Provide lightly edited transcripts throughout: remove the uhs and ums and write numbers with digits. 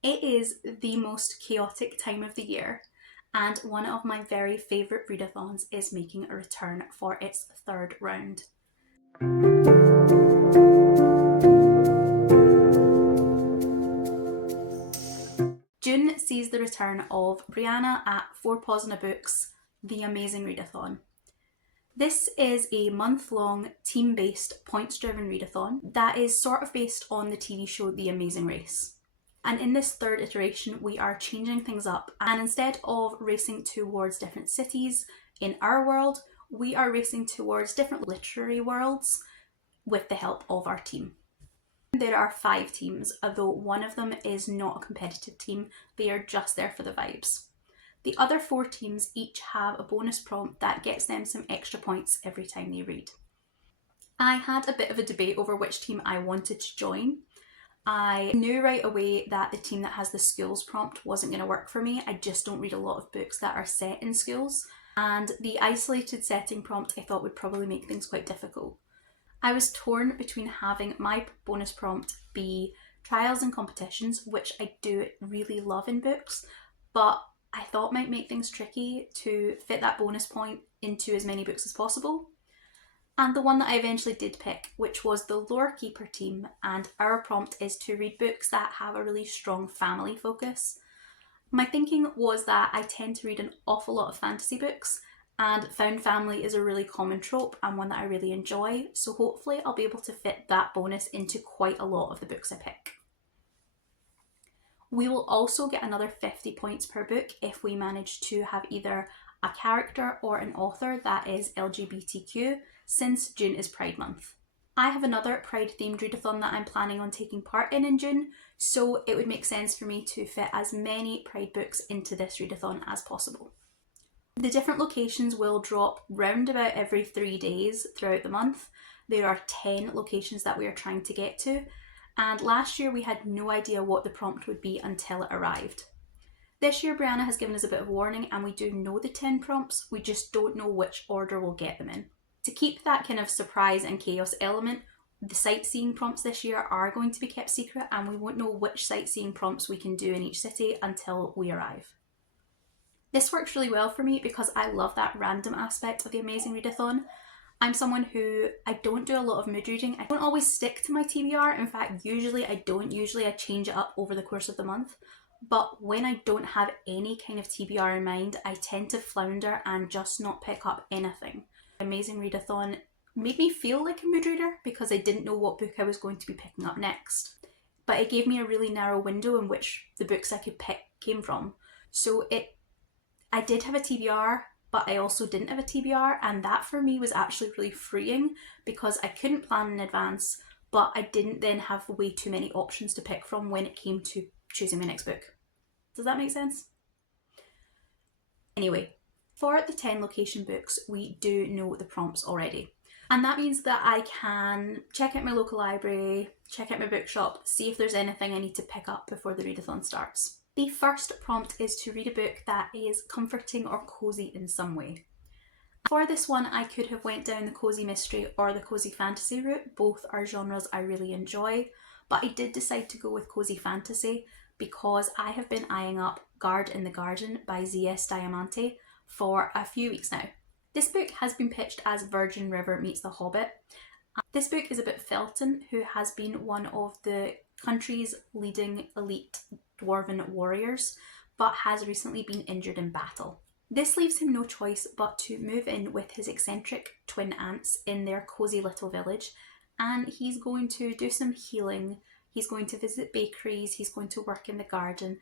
It is the most chaotic time of the year, and one of my very favourite readathons is making a return for its third round. June sees the return of Brianna at 4 Paws in a Book's The Amazing Readathon. This is a month-long, team-based, points-driven readathon that is sort of based on the TV show The Amazing Race. And in this third iteration, we are changing things up, and instead of racing towards different cities in our world, we are racing towards different literary worlds with the help of our team. There are 5 teams, although one of them is not a competitive team, they are just there for the vibes. The other 4 teams each have a bonus prompt that gets them some extra points every time they read. I had a bit of a debate over which team I wanted to join. I knew right away that the team that has the schools prompt wasn't going to work for me. I just don't read a lot of books that are set in schools, and the isolated setting prompt I thought would probably make things quite difficult. I was torn between having my bonus prompt be trials and competitions, which I do really love in books, but I thought might make things tricky to fit that bonus point into as many books as possible. And the one that I eventually did pick, which was the Lorekeeper team, and our prompt is to read books that have a really strong family focus. My thinking was that I tend to read an awful lot of fantasy books, and found family is a really common trope and one that I really enjoy, so hopefully I'll be able to fit that bonus into quite a lot of the books I pick. We will also get another 50 points per book if we manage to have either a character or an author that is LGBTQ, since June is Pride Month. I have another Pride themed readathon that I'm planning on taking part in June, so it would make sense for me to fit as many Pride books into this readathon as possible. The different locations will drop round about every 3 days throughout the month. There are 10 locations that we are trying to get to, and last year we had no idea what the prompt would be until it arrived. This year Brianna has given us a bit of warning and we do know the 10 prompts, we just don't know which order we'll get them in. To keep that kind of surprise and chaos element, the sightseeing prompts this year are going to be kept secret, and we won't know which sightseeing prompts we can do in each city until we arrive. This works really well for me because I love that random aspect of the Amazing Readathon. I'm someone who, I don't do a lot of mood reading. I don't always stick to my TBR. In fact, I change it up over the course of the month. But when I don't have any kind of TBR in mind, I tend to flounder and just not pick up anything. Amazing Readathon made me feel like a mood reader because I didn't know what book I was going to be picking up next. But it gave me a really narrow window in which the books I could pick came from. So I did have a TBR, but I also didn't have a TBR, and that for me was actually really freeing because I couldn't plan in advance, but I didn't then have way too many options to pick from when it came to choosing my next book. Does that make sense? Anyway, for the 10 location books, we do know the prompts already. And that means that I can check out my local library, check out my bookshop, see if there's anything I need to pick up before the readathon starts. The first prompt is to read a book that is comforting or cosy in some way. For this one, I could have went down the cozy mystery or the cozy fantasy route. Both are genres I really enjoy, but I did decide to go with cozy fantasy because I have been eyeing up Guard in the Garden by Z.S. Diamante for a few weeks now. This book has been pitched as Virgin River meets The Hobbit. This book is about Felton, who has been one of the country's leading elite dwarven warriors, but has recently been injured in battle. This leaves him no choice but to move in with his eccentric twin aunts in their cosy little village, and he's going to do some healing, he's going to visit bakeries, he's going to work in the garden,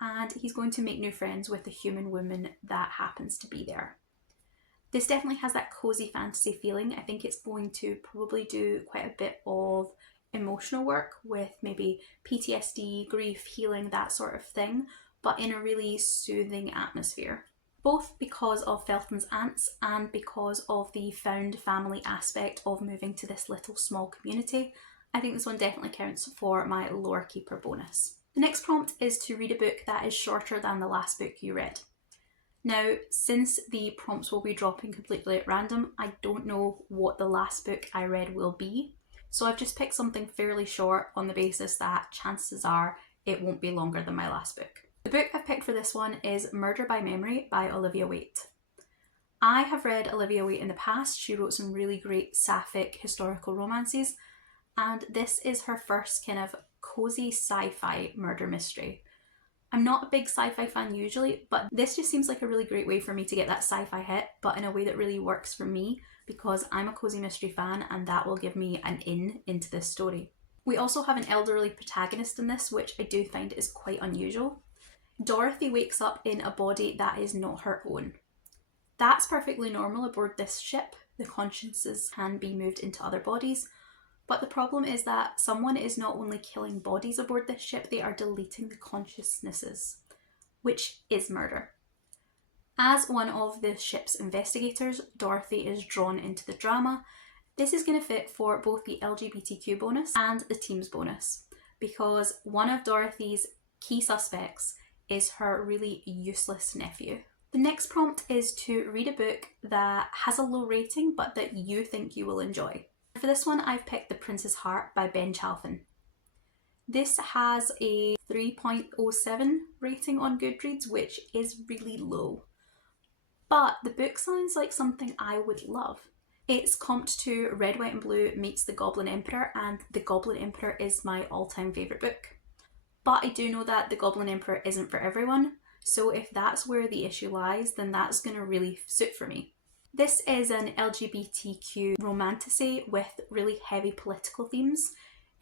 and he's going to make new friends with the human woman that happens to be there. This definitely has that cozy fantasy feeling. I think it's going to probably do quite a bit of emotional work with maybe PTSD, grief, healing, that sort of thing, but in a really soothing atmosphere. Both because of Felton's aunts and because of the found family aspect of moving to this little small community, I think this one definitely counts for my Lorekeeper bonus. The next prompt is to read a book that is shorter than the last book you read. Now, since the prompts will be dropping completely at random, I don't know what the last book I read will be, so I've just picked something fairly short on the basis that chances are it won't be longer than my last book. The book I've picked for this one is Murder by Memory by Olivia Waite. I have read Olivia Waite in the past. She wrote some really great sapphic historical romances, and this is her first kind of cozy sci-fi murder mystery. I'm not a big sci-fi fan usually, but this just seems like a really great way for me to get that sci-fi hit, but in a way that really works for me because I'm a cozy mystery fan, and that will give me an in into this story. We also have an elderly protagonist in this, which I do find is quite unusual. Dorothy wakes up in a body that is not her own. That's perfectly normal aboard this ship. The consciences can be moved into other bodies, but the problem is that someone is not only killing bodies aboard this ship, they are deleting the consciousnesses, which is murder. As one of the ship's investigators, Dorothy is drawn into the drama. This is going to fit for both the LGBTQ bonus and the Teams bonus, because one of Dorothy's key suspects is her really useless nephew. The next prompt is to read a book that has a low rating but that you think you will enjoy. For this one, I've picked The Prince's Heart by Ben Chalfin. This has a 3.07 rating on Goodreads, which is really low. But the book sounds like something I would love. It's comped to Red, White and Blue meets The Goblin Emperor, and The Goblin Emperor is my all-time favourite book. But I do know that The Goblin Emperor isn't for everyone, so if that's where the issue lies, then that's going to really suit for me. This is an LGBTQ romantasy with really heavy political themes.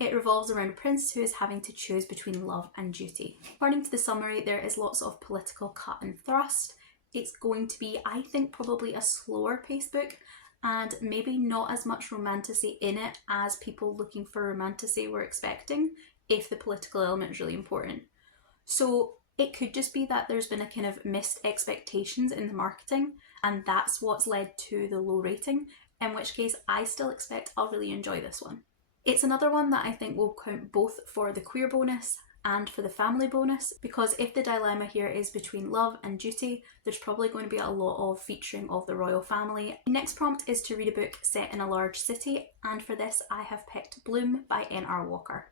It revolves around a prince who is having to choose between love and duty. According to the summary, there is lots of political cut and thrust. It's going to be, I think, probably a slower paced book, and maybe not as much romantasy in it as people looking for romantasy were expecting, if the political element is really important. So it could just be that there's been a kind of missed expectations in the marketing, and that's what's led to the low rating, in which case I still expect I'll really enjoy this one. It's another one that I think will count both for the queer bonus and for the family bonus, because if the dilemma here is between love and duty, there's probably going to be a lot of featuring of the royal family. The next prompt is to read a book set in a large city, and for this I have picked Bloom by N.R. Walker.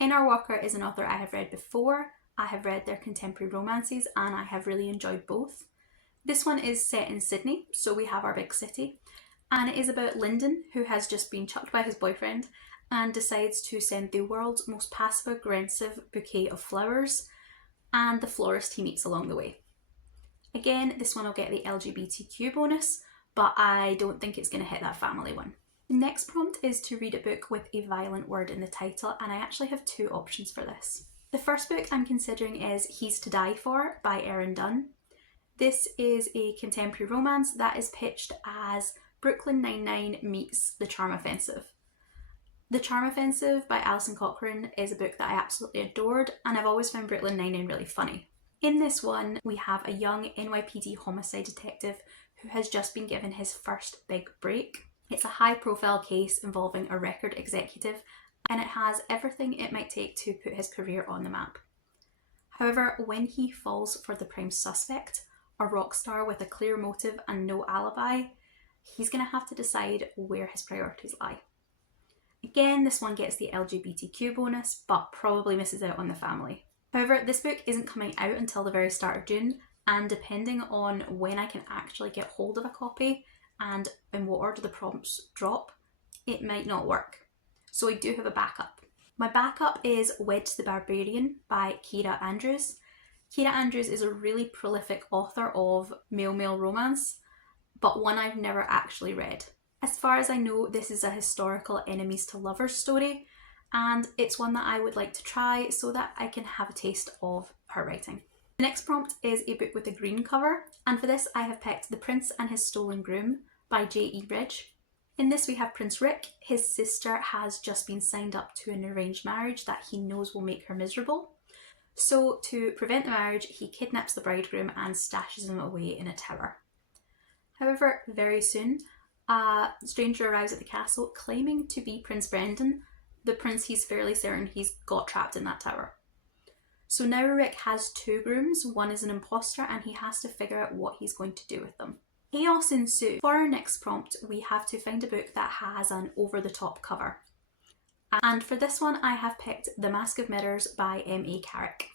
N.R. Walker is an author I have read before. I have read their contemporary romances and I have really enjoyed both. This one is set in Sydney, so we have our big city, and it is about Lyndon, who has just been chucked by his boyfriend and decides to send the world's most passive-aggressive bouquet of flowers and the florist he meets along the way. Again, this one will get the LGBTQ bonus, but I don't think it's going to hit that family one. The next prompt is to read a book with a violent word in the title, and I actually have two options for this. The first book I'm considering is He's to Die For by Erin Dunn. This is a contemporary romance that is pitched as Brooklyn Nine-Nine meets The Charm Offensive. The Charm Offensive by Alison Cochrane is a book that I absolutely adored, and I've always found Brooklyn Nine-Nine really funny. In this one, we have a young NYPD homicide detective who has just been given his first big break. It's a high-profile case involving a record executive, and it has everything it might take to put his career on the map. However, when he falls for the prime suspect, a rock star with a clear motive and no alibi, he's going to have to decide where his priorities lie. Again, this one gets the LGBTQ bonus, but probably misses out on the family. However, this book isn't coming out until the very start of June, and depending on when I can actually get hold of a copy and in what order the prompts drop, it might not work. So I do have a backup. My backup is Wedge the Barbarian by Kira Andrews. Kira Andrews is a really prolific author of male-male romance, but one I've never actually read. As far as I know, this is a historical enemies to lovers story, and it's one that I would like to try so that I can have a taste of her writing. The next prompt is a book with a green cover, and for this I have picked The Prince and His Stolen Groom by J.E. Ridge. In this we have Prince Rick. His sister has just been signed up to an arranged marriage that he knows will make her miserable. So to prevent the marriage, he kidnaps the bridegroom and stashes him away in a tower. However, very soon, a stranger arrives at the castle claiming to be Prince Brendan, the prince he's fairly certain he's got trapped in that tower. So now Rick has two grooms, one is an imposter, and he has to figure out what he's going to do with them. Chaos ensues. For our next prompt, we have to find a book that has an over-the-top cover. And for this one I have picked The Mask of Mirrors by M.A. Carrick.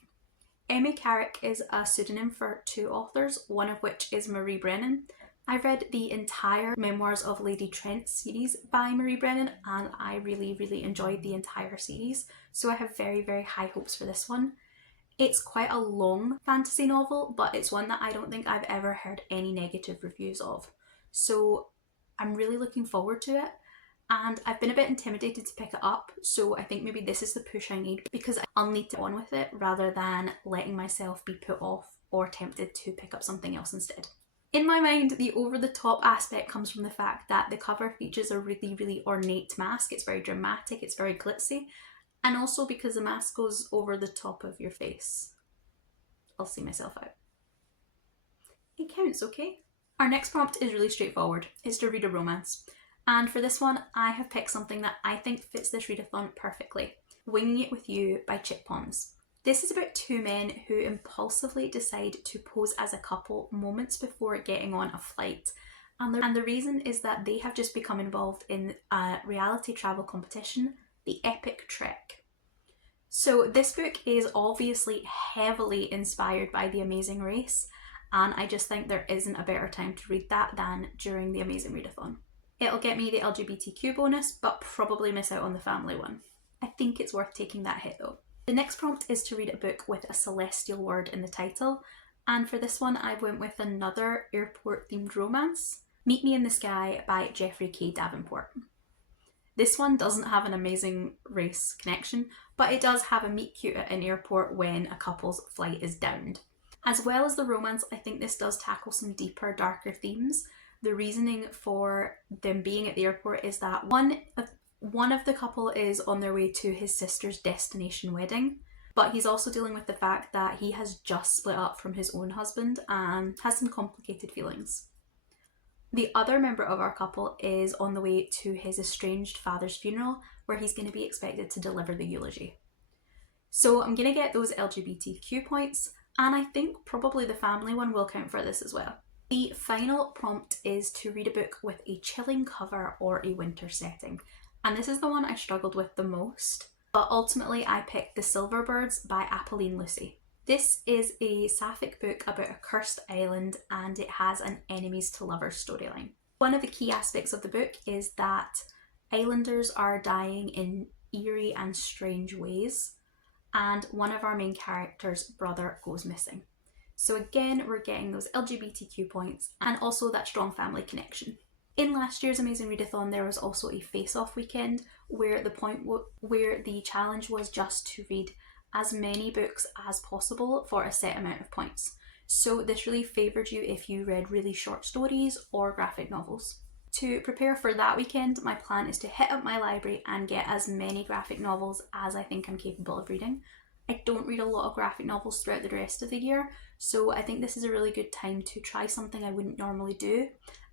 M.A. Carrick is a pseudonym for 2 authors, one of which is Marie Brennan. I've read the entire Memoirs of Lady Trent series by Marie Brennan and I really enjoyed the entire series, so I have very high hopes for this one. It's quite a long fantasy novel, but it's one that I don't think I've ever heard any negative reviews of. So I'm really looking forward to it, and I've been a bit intimidated to pick it up, so I think maybe this is the push I need because I'll need to go on with it rather than letting myself be put off or tempted to pick up something else instead. In my mind, the over-the-top aspect comes from the fact that the cover features a really ornate mask. It's very dramatic, it's very glitzy, and also because the mask goes over the top of your face. I'll see myself out. It counts, okay? Our next prompt is really straightforward. It's to read a romance. And for this one, I have picked something that I think fits this readathon perfectly. Winging It With You by Chip Pons. This is about 2 men who impulsively decide to pose as a couple moments before getting on a flight. And the reason is that they have just become involved in a reality travel competition, the Epic Trek. So this book is obviously heavily inspired by The Amazing Race, and I just think there isn't a better time to read that than during the Amazing Readathon. It'll get me the LGBTQ bonus, but probably miss out on the family one. I think it's worth taking that hit though. The next prompt is to read a book with a celestial word in the title, and for this one I went with another airport themed romance, Meet Me in the Sky by Jeffrey K. Davenport. This one doesn't have an Amazing Race connection, but it does have a meet cute at an airport when a couple's flight is downed. As well as the romance, I think this does tackle some deeper, darker themes. The reasoning for them being at the airport is that one of the couple is on their way to his sister's destination wedding, but he's also dealing with the fact that he has just split up from his own husband and has some complicated feelings. The other member of our couple is on the way to his estranged father's funeral, where he's going to be expected to deliver the eulogy. So I'm going to get those LGBTQ points, and I think probably the family one will count for this as well. The final prompt is to read a book with a chilling cover or a winter setting, and this is the one I struggled with the most, but ultimately I picked The Silverbirds by Apolline Lucy. This is a sapphic book about a cursed island, and it has an enemies to lovers storyline. One of the key aspects of the book is that islanders are dying in eerie and strange ways, and one of our main characters' brother goes missing. So again, we're getting those LGBTQ points and also that strong family connection. In last year's Amazing Readathon, there was also a face-off weekend where the challenge was just to read as many books as possible for a set amount of points. So this really favoured you if you read really short stories or graphic novels. To prepare for that weekend, my plan is to hit up my library and get as many graphic novels as I think I'm capable of reading. I don't read a lot of graphic novels throughout the rest of the year, so I think this is a really good time to try something I wouldn't normally do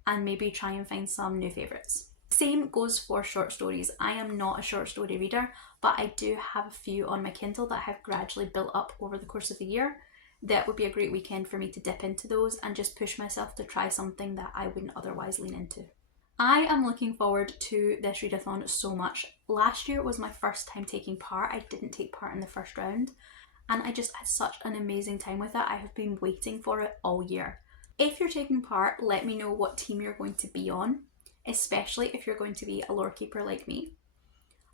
and maybe try and find some new favourites. Same goes for short stories. I am not a short story reader, but I do have a few on my Kindle that have gradually built up over the course of the year. That would be a great weekend for me to dip into those and just push myself to try something that I wouldn't otherwise lean into. I am looking forward to this readathon so much. Last year was my first time taking part. I didn't take part in the first round, and I just had such an amazing time with it. I have been waiting for it all year. If you're taking part, let me know what team you're going to be on, especially if you're going to be a Lorekeeper like me.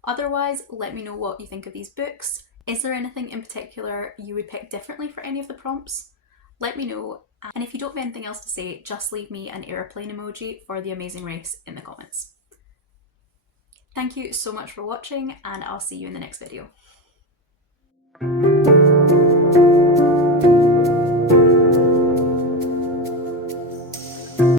Otherwise, let me know what you think of these books. Is there anything in particular you would pick differently for any of the prompts? Let me know. And if you don't have anything else to say, just leave me an airplane emoji for The Amazing Race in the comments. Thank you so much for watching, and I'll see you in the next video.